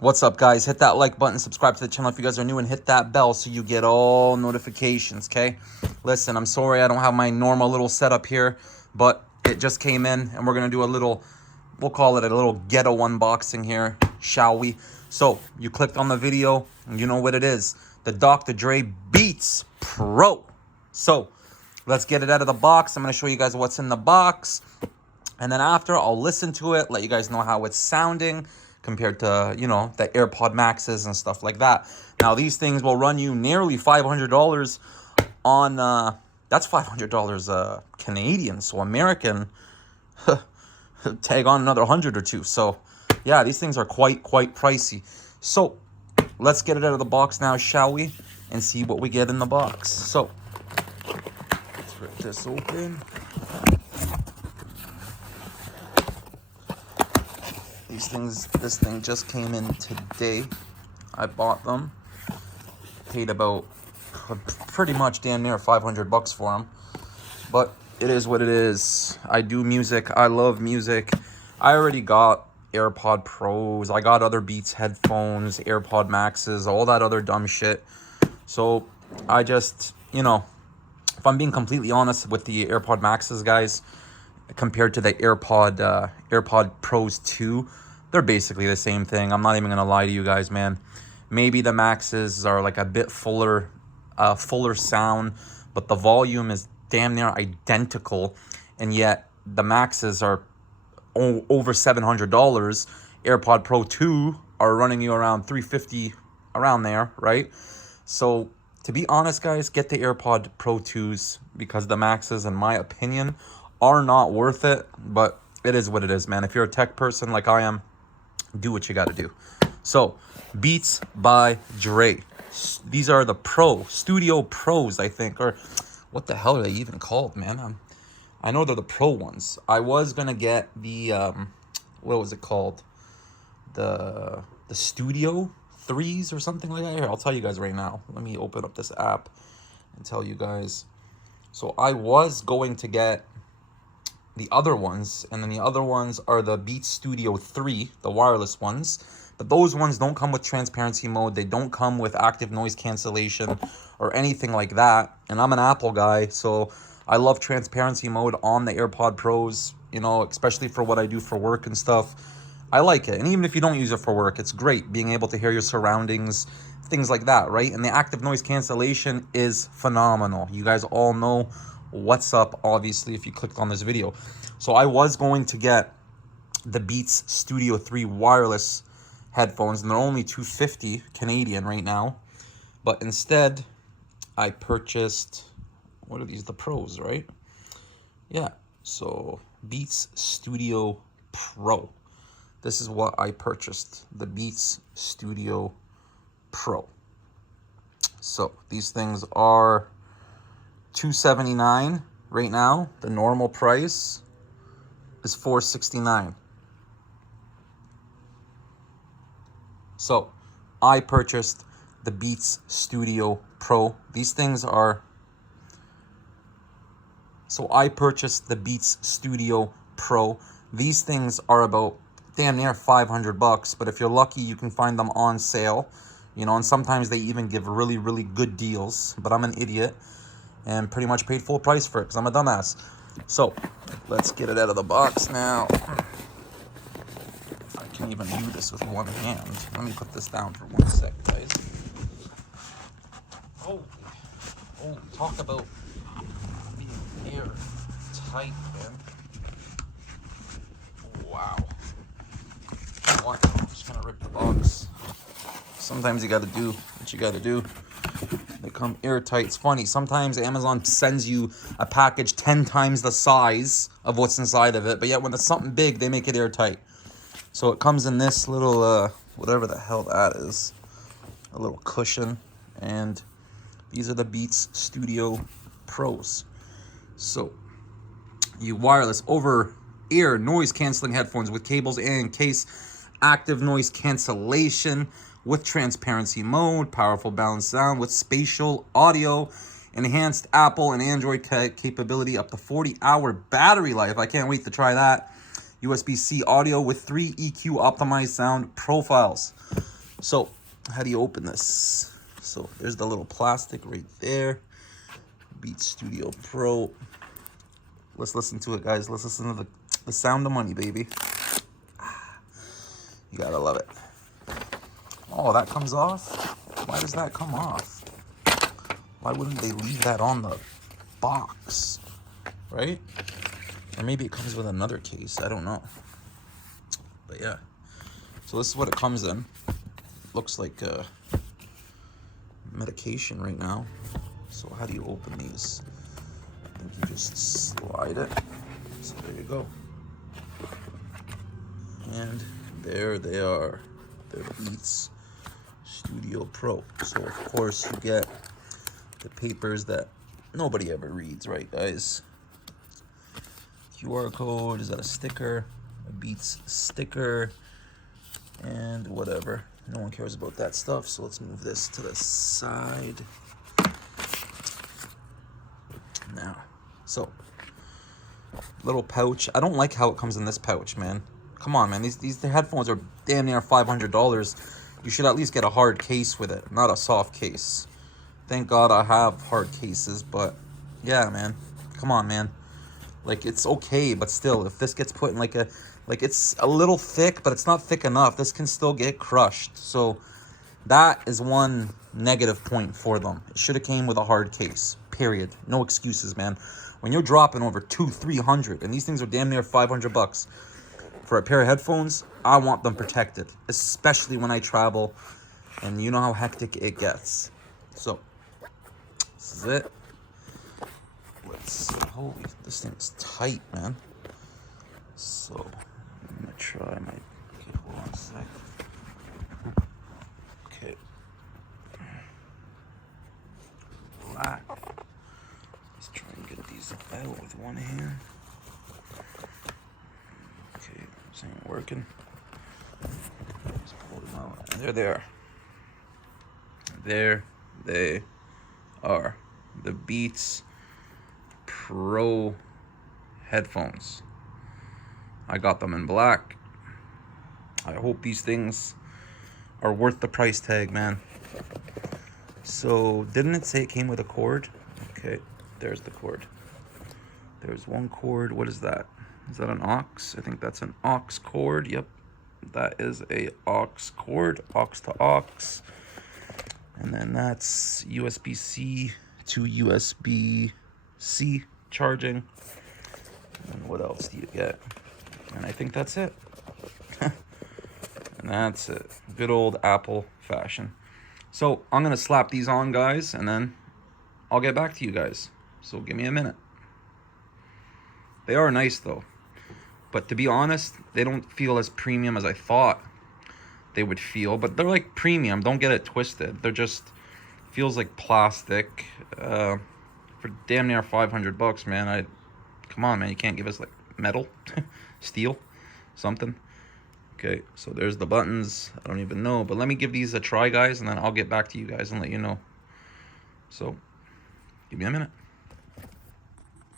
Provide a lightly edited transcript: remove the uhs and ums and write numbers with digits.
What's up, guys? Hit that like button, subscribe to the channel if you guys are new, and hit that bell so you get all notifications, okay? Listen, I'm sorry I don't have my normal little setup here, but it just came in, and we're going to do a little, we'll call it a little ghetto unboxing here, shall we? So, you clicked on the video, and you know what it is. The Dr. Dre Beats Pro. So, let's get it out of the box. I'm going to show you guys what's in the box. And then after, I'll listen to it, let you guys know how it's sounding compared to, you know, the AirPod Maxes and stuff like that. Now, these things will run you nearly $500 on, that's $500 Canadian. So American, tag on another 100 or two. So, yeah, these things are quite pricey. So, let's get it out of the box now, shall we? And see what we get in the box. So, let's rip this open. This thing just came in today. I bought them. Paid about pretty much damn near $500 for them. But it is what it is. I do music. I love music. I already got AirPod Pros. I got other Beats headphones, AirPod Maxes, all that other dumb shit. So I just, you know, if I'm being completely honest with the AirPod Maxes, guys, compared to the AirPod Pros 2, they're basically the same thing. I'm not even gonna lie to you guys, man. Maybe the Maxes are like a bit fuller sound, but the volume is damn near identical, and yet the Maxes are over $700. AirPod Pro 2 are running you around $350, around there, right? So to be honest, guys, get the AirPod Pro 2s because the Maxes, in my opinion, are not worth it, but it is what it is, man. If you're a tech person like I am, do what you got to do. So, Beats by Dre. These are the Studio Pros, I think, or what the hell are they even called, man? I know they're the Pro ones. I was gonna get the what was it called? The Studio 3s or something like that. Here, I'll tell you guys right now. Let me open up this app and tell you guys. So I was going to get the other ones, and then the other ones are the Beats Studio 3, the wireless ones. But those ones don't come with transparency mode. They don't come with active noise cancellation or anything like that. And I'm an Apple guy, so I love transparency mode on the AirPod Pros, you know, especially for what I do for work and stuff. I like it. And even if you don't use it for work, it's great being able to hear your surroundings, things like that, right? And the active noise cancellation is phenomenal. You guys all know what's up, obviously, if you clicked on this video. So I was going to get the Beats Studio 3 wireless headphones, and they're only $250 Canadian right now. But instead, I purchased, what are these? The Pros, right? Yeah, so Beats Studio Pro. This is what I purchased, the Beats Studio Pro. So these things are $279 right now. The normal price is $469. So I purchased the Beats Studio Pro. These things are, so I purchased the Beats Studio Pro. These things are about damn near $500, but if you're lucky, you can find them on sale, you know, and sometimes they even give really good deals, but I'm an idiot and pretty much paid full price for it because I'm a dumbass. So let's get it out of the box now. I can even do this with one hand. Let me put this down for 1 sec, guys. Holy, talk about being airtight, man. Wow. What? I'm just gonna rip the box. Sometimes you gotta do what you gotta do. They come airtight. It's funny. Sometimes Amazon sends you a package 10 times the size of what's inside of it, but yet when it's something big, they make it airtight. So it comes in this little, whatever the hell that is, a little cushion, and these are the Beats Studio Pros. So you wireless over-ear noise canceling headphones with cables and case, active noise cancellation with transparency mode, powerful balanced sound with spatial audio, enhanced Apple and Android capability, up to 40-hour battery life. I can't wait to try that. USB-C audio with 3 EQ optimized sound profiles. So, how do you open this? So, there's the little plastic right there. Beats Studio Pro. Let's listen to it, guys. Let's listen to the sound of money, baby. You gotta love it. Oh, that comes off? Why does that come off? Why wouldn't they leave that on the box? Right? Or maybe it comes with another case. I don't know. But yeah. So this is what it comes in. Looks like medication right now. So how do you open these? I think you just slide it. So there you go. And there they are. They're Beats Studio Pro. So of course you get the papers that nobody ever reads, right, guys? QR code. Is that a sticker? A Beats sticker. And whatever. No one cares about that stuff. So let's move this to the side. Now, so little pouch. I don't like how it comes in this pouch, man. Come on, man. These headphones are damn near $500. You should at least get a hard case with it, not a soft case. Thank God I have hard cases, but yeah, man. Come on, man. Like, it's okay, but still, if this gets put in like it's a little thick, but it's not thick enough, this can still get crushed. So that is one negative point for them. It should have came with a hard case, period. No excuses, man. When you're dropping over $200-300, and these things are damn near $500 for a pair of headphones, I want them protected, especially when I travel, and you know how hectic it gets. So this is it. Let's see. Holy, this thing's tight, man. So I'm gonna try my. Okay, hold on a sec. Okay. Black. Let's try and get these out with one hand. Okay, this ain't working. Let's pull them out. And there they are. There they are. The Beats Pro headphones. I got them in black. I hope these things are worth the price tag, man. So, didn't it say it came with a cord? Okay, there's the cord. There's one cord. What is that? Is that an aux? I think that's an aux cord. Yep, that is a aux cord. Aux to aux. And then that's USB-C to USB-C charging. And what else do you get? And I think that's it. And that's it. Good old Apple fashion. So I'm going to slap these on, guys, and then I'll get back to you guys. So give me a minute. They are nice, though. But to be honest, they don't feel as premium as I thought they would feel. But they're like premium. Don't get it twisted. They're just, feels like plastic. For damn near $500, man. Come on, man. You can't give us like metal, steel, something. Okay, so there's the buttons. I don't even know, but let me give these a try, guys, and then I'll get back to you guys and let you know. So give me a minute.